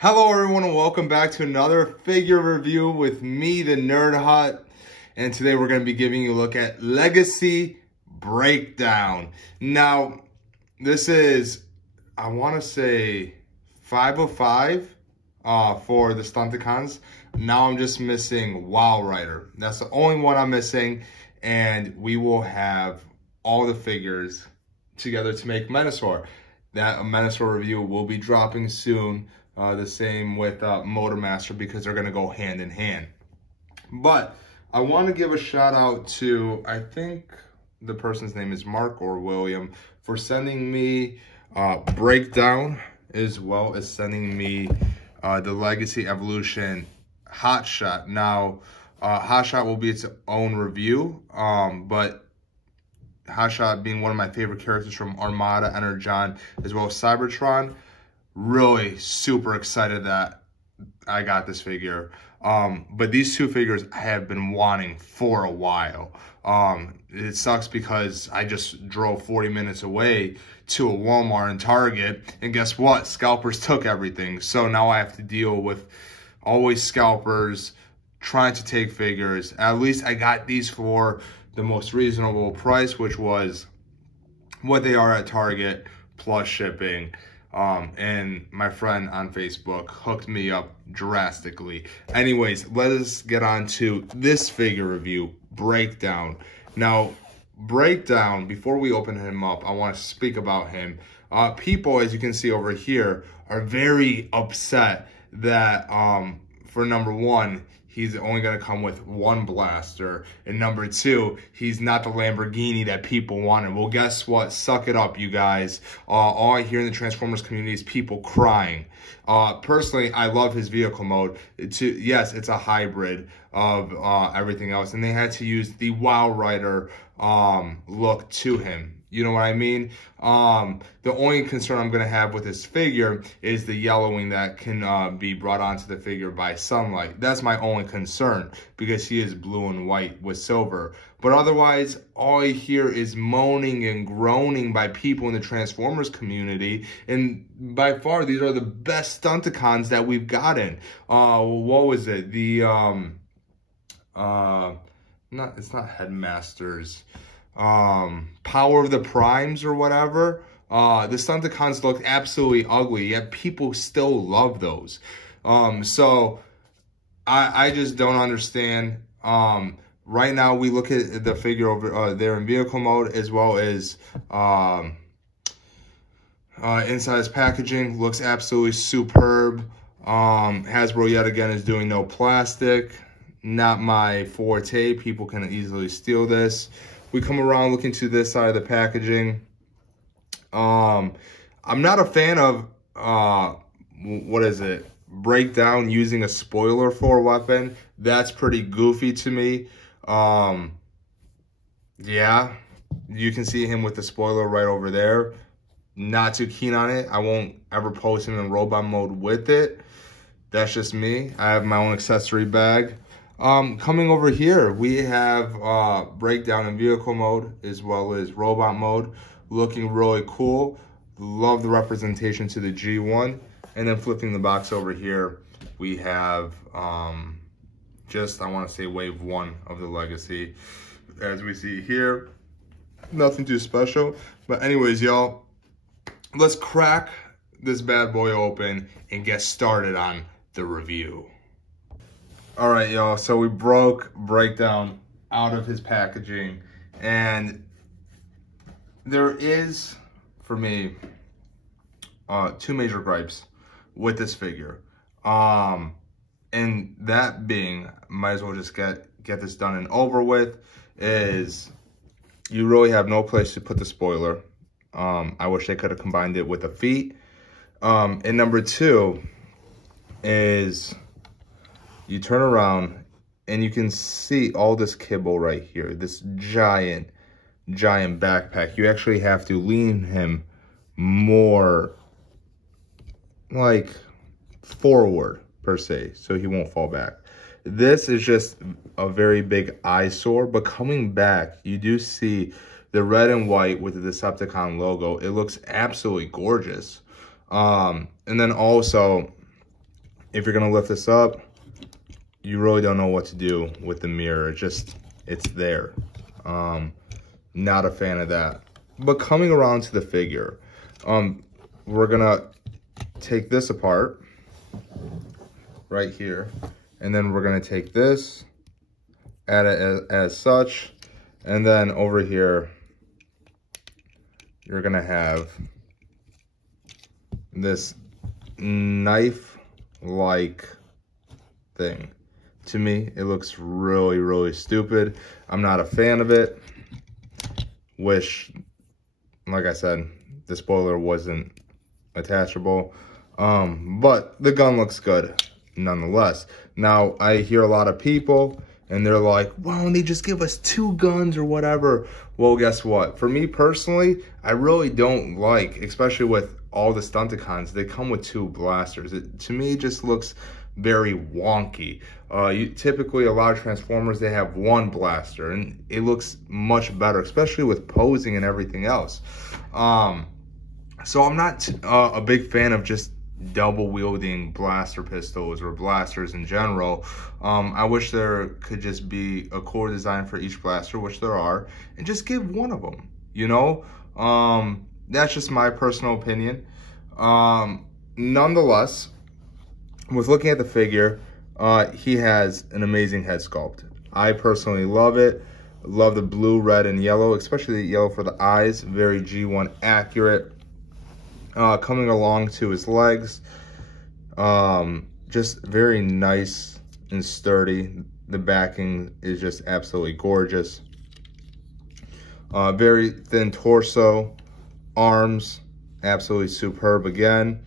Hello everyone and welcome back to another figure review with me, the Nerd Hut. And today we're going to be giving you a look at Legacy Breakdown. Now, this is, I want to say, 5 of 5 for the Stunticons. Now I'm just missing Wow Rider. That's the only one I'm missing. And we will have all the figures together to make Menasor. That Menasor review will be dropping soon. The same with Motormaster because they're going to go hand in hand. But I want to give a shout out to, I think the person's name is Mark or William, for sending me Breakdown, as well as sending me the Legacy Evolution Hotshot. Now, Hotshot will be its own review, but Hotshot being one of my favorite characters from Armada, Energon, as well as Cybertron. Really super excited that I got this figure. But these two figures I have been wanting for a while. It sucks because I just drove 40 minutes away to a Walmart and Target, and guess what? Scalpers took everything. So now I have to deal with always scalpers trying to take figures. At least I got these for the most reasonable price, which was what they are at Target plus shipping. And my friend on Facebook hooked me up drastically. Anyways, let us get on to this figure review, Breakdown. Now, Breakdown, before we open him up, I want to speak about him. People, as you can see over here, are very upset that, for number one, he's only going to come with one blaster. And number two, he's not the Lamborghini that people wanted. Well, guess what? Suck it up, you guys. All I hear in the Transformers community is people crying. Personally, I love his vehicle mode. Yes, it's a hybrid of everything else. And they had to use the Wow Rider look to him. You know what I mean? The only concern I'm going to have with this figure is the yellowing that can be brought onto the figure by sunlight. That's my only concern because he is blue and white with silver. But otherwise, all I hear is moaning and groaning by people in the Transformers community. And by far, these are the best Stunticons that we've gotten. What was it? The, it's not Headmasters. Power of the Primes or whatever. The Stunticons looked absolutely ugly, yet people still love those. So I just don't understand. Right now we look at the figure over there in vehicle mode, as well as inside his packaging. Looks absolutely superb. Hasbro yet again is doing no plastic. Not my forte. People can easily steal this. We come around looking to this side of the packaging. I'm not a fan of, what is it? Breakdown using a spoiler for a weapon. That's pretty goofy to me. Yeah, you can see him with the spoiler right over there. Not too keen on it. I won't ever post him in robot mode with it. That's just me. I have my own accessory bag. Coming over here, we have Breakdown in vehicle mode as well as robot mode, looking really cool. Love the representation to the G1. And then flipping the box over here, we have just, I want to say, wave 1 of the Legacy. As we see here, nothing too special. But anyways, y'all, let's crack this bad boy open and get started on the review. All right, y'all, so we broke Breakdown out of his packaging, and there is, for me, two major gripes with this figure. And that being, might as well just get this done and over with, is you really have no place to put the spoiler. I wish they could have combined it with the feet. And number two is, you turn around and you can see all this kibble right here, this giant backpack. You actually have to lean him more like forward per se, so he won't fall back. This is just a very big eyesore, but coming back, you do see the red and white with the Decepticon logo. It looks absolutely gorgeous. And then also, if you're gonna lift this up, you really don't know what to do with the mirror. It's there. Not a fan of that. But coming around to the figure, we're gonna take this apart right here, and then we're gonna take this, add it as such, and then over here, you're gonna have this knife-like thing. To me, it looks really, really stupid. I'm not a fan of it. Wish, like I said, the spoiler wasn't attachable. But the gun looks good nonetheless. Now, I hear a lot of people and they're like, why don't they just give us 2 guns or whatever? Well, guess what? For me personally, I really don't like, especially with all the Stunticons, they come with 2 blasters. It, to me, just looks very wonky. Typically, a lot of Transformers, they have 1 blaster, and it looks much better, especially with posing and everything else. So I'm not a big fan of just double wielding blaster pistols or blasters in general. I wish there could just be a core design for each blaster, which there are, and just give one of them, you know? That's just my personal opinion. Nonetheless, with looking at the figure, he has an amazing head sculpt. I personally love it. Love the blue, red, and yellow, especially the yellow for the eyes. Very G1 accurate. Coming along to his legs, just very nice and sturdy. The backing is just absolutely gorgeous. Very thin torso, arms, absolutely superb again.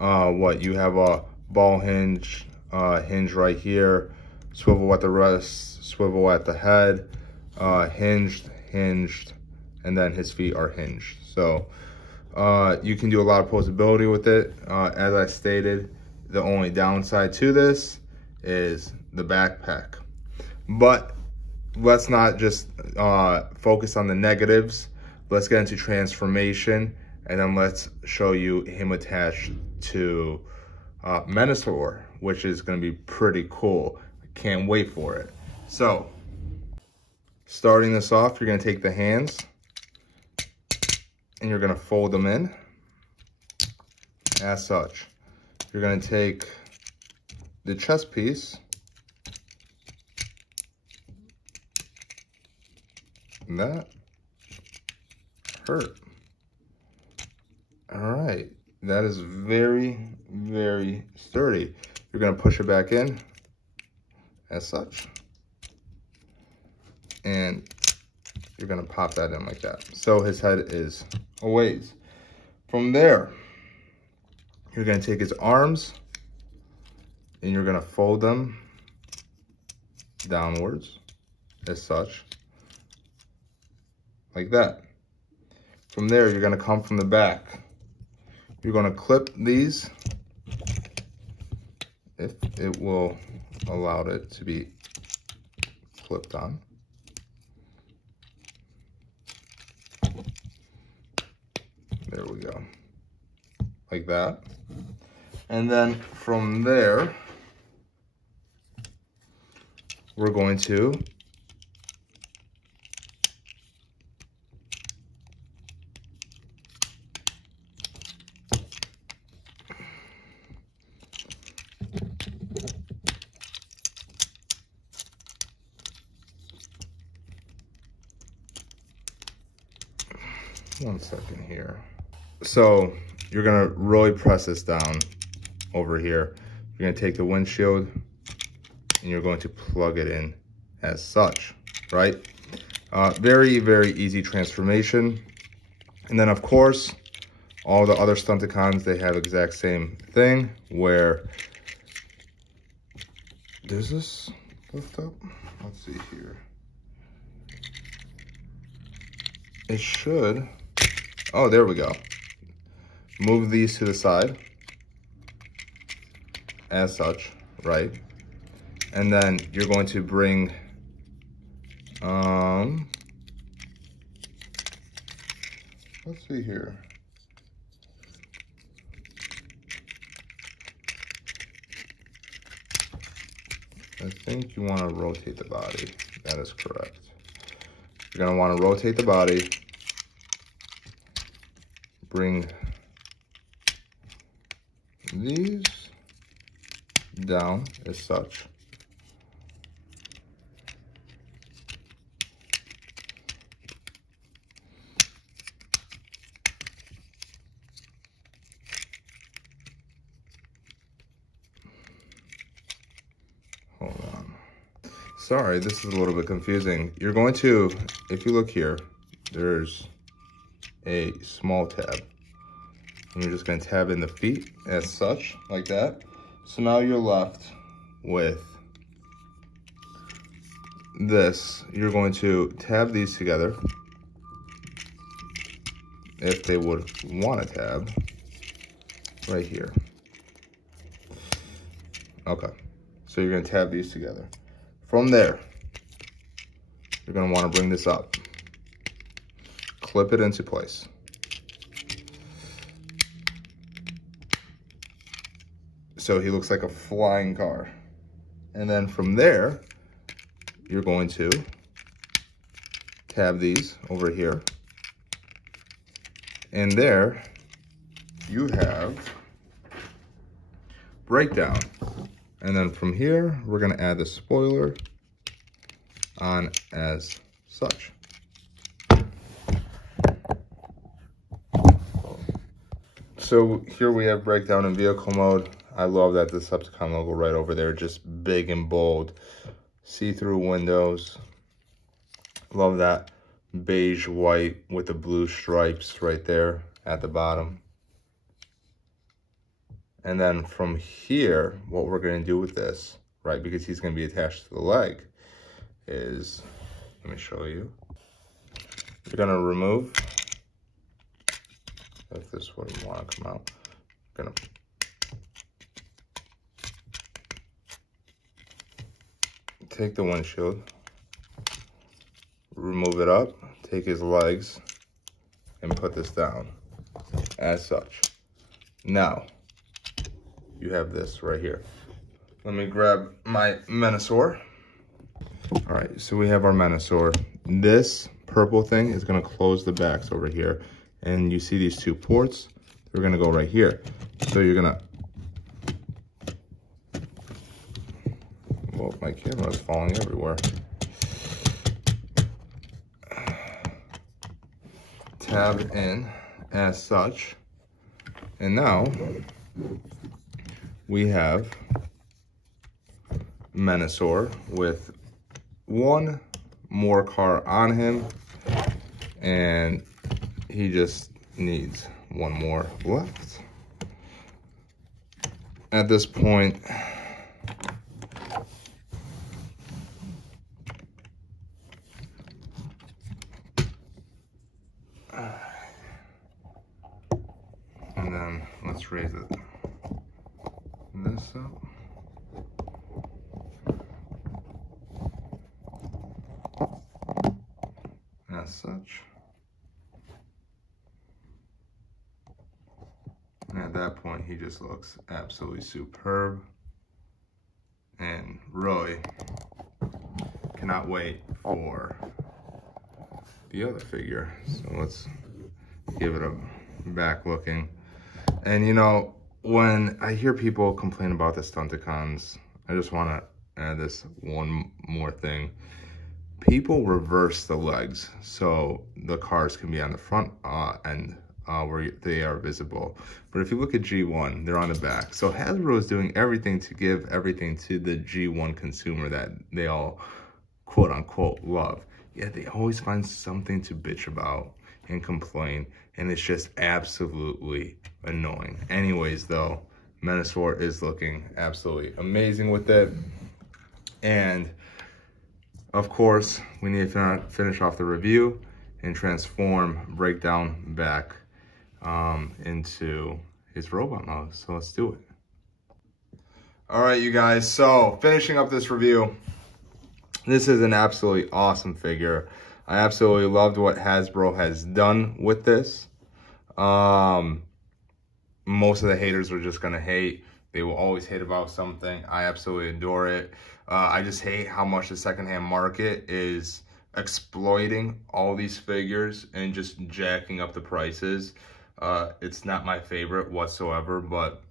You have a ball hinge, hinge right here, swivel at the wrist, swivel at the head, hinged, and then his feet are hinged. So you can do a lot of posability with it. As I stated, the only downside to this is the backpack. But let's not just focus on the negatives. Let's get into transformation, and then let's show you him attached to Menasor, which is going to be pretty cool. I can't wait for it. So, starting this off, you're going to take the hands and you're going to fold them in as such. You're going to take the chest piece and that hurt. All right, that is very, very sturdy. You're going to push it back in as such, and you're going to pop that in like that. So his head is a ways. From there, you're going to take his arms and you're going to fold them downwards as such, like that. From there, you're going to come from the back. You're going to clip these, if it will allow it to be clipped on. There we go, like that. And then from there, we're going to one second here. So you're gonna really press this down over here. You're gonna take the windshield and you're going to plug it in as such, right? Very, very easy transformation. And then of course, all the other Stunticons, they have exact same thing where, does this lift up? Let's see here. It should. Oh, there we go. Move these to the side as such, right? And then you're going to bring let's see here. I think you want to rotate the body. That is correct. You're going to want to rotate the body. Bring these down as such. Hold on. Sorry, this is a little bit confusing. You're going to, if you look here, there's a small tab. And you're just going to tab in the feet as such, like that. So now you're left with this. You're going to tab these together, if they would want to tab, right here. Okay, so you're going to tab these together. From there, you're going to want to bring this up. Clip it into place. So he looks like a flying car. And then from there, you're going to tab these over here. And there you have breakdown. And then from here, we're gonna add the spoiler on as such. So here we have breakdown in vehicle mode. I love that Decepticon logo right over there, just big and bold. See-through windows. Love that beige white with the blue stripes right there at the bottom. And then from here, what we're going to do with this, right, because he's going to be attached to the leg, is, let me show you. You're going to remove, if this would want to come out, going to take the windshield, remove it up, take his legs, and put this down as such. Now, you have this right here. Let me grab my Menasor. All right, so we have our Menasor. This purple thing is gonna close the backs over here. And you see these two ports, they're gonna go right here. So you're gonna, well, my camera is falling everywhere. Tab in as such. And now we have Menasor with one more car on him, and he just needs one more left. At this point, and then let's raise it this up. As such. And at that point, he just looks absolutely superb. And really cannot wait for the other figure. So let's give it a back looking. And you know, when I hear people complain about the Stunticons, I just want to add this one more thing. People reverse the legs so the cars can be on the front end where they are visible. But if you look at G1, they're on the back. So Hasbro is doing everything to give everything to the G1 consumer that they all quote unquote love. Yet they always find something to bitch about and complain, and it's just absolutely annoying. Anyways though, Menasor is looking absolutely amazing with it. And of course, we need to finish off the review and transform Breakdown back into his robot mode. So let's do it. All right, you guys, so finishing up this review, this is an absolutely awesome figure. I absolutely loved what Hasbro has done with this. Most of the haters are just gonna hate. They will always hate about something. I absolutely adore it. I just hate how much the secondhand market is exploiting all these figures and just jacking up the prices. It's not my favorite whatsoever, but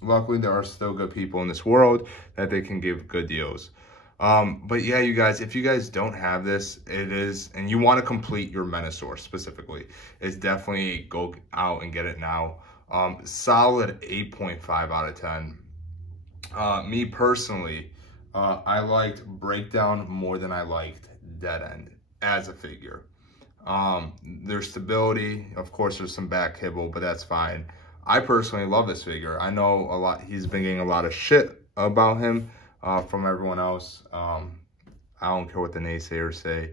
luckily there are still good people in this world that they can give good deals. But yeah, you guys, if you guys don't have this, and you want to complete your Menasor specifically, it's definitely go out and get it now. Solid 8.5 out of 10. Me personally, I liked Breakdown more than I liked Dead End as a figure. There's stability, of course there's some back kibble, but that's fine. I personally love this figure. I know he's been getting a lot of shit about him from everyone else. I don't care what the naysayers say.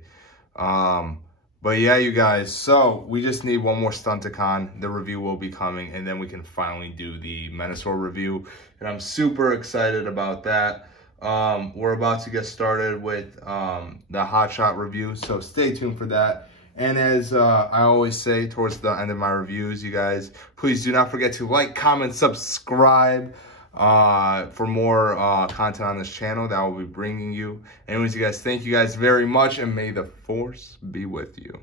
But yeah, you guys, so we just need one more Stunticon. The review will be coming, and then we can finally do the Menasor review. And I'm super excited about that. We're about to get started with the Hot Shot review, so stay tuned for that. And as I always say towards the end of my reviews, you guys, please do not forget to like, comment, subscribe for more content on this channel that I will be bringing you. Anyways, you guys, thank you guys very much, and may the force be with you.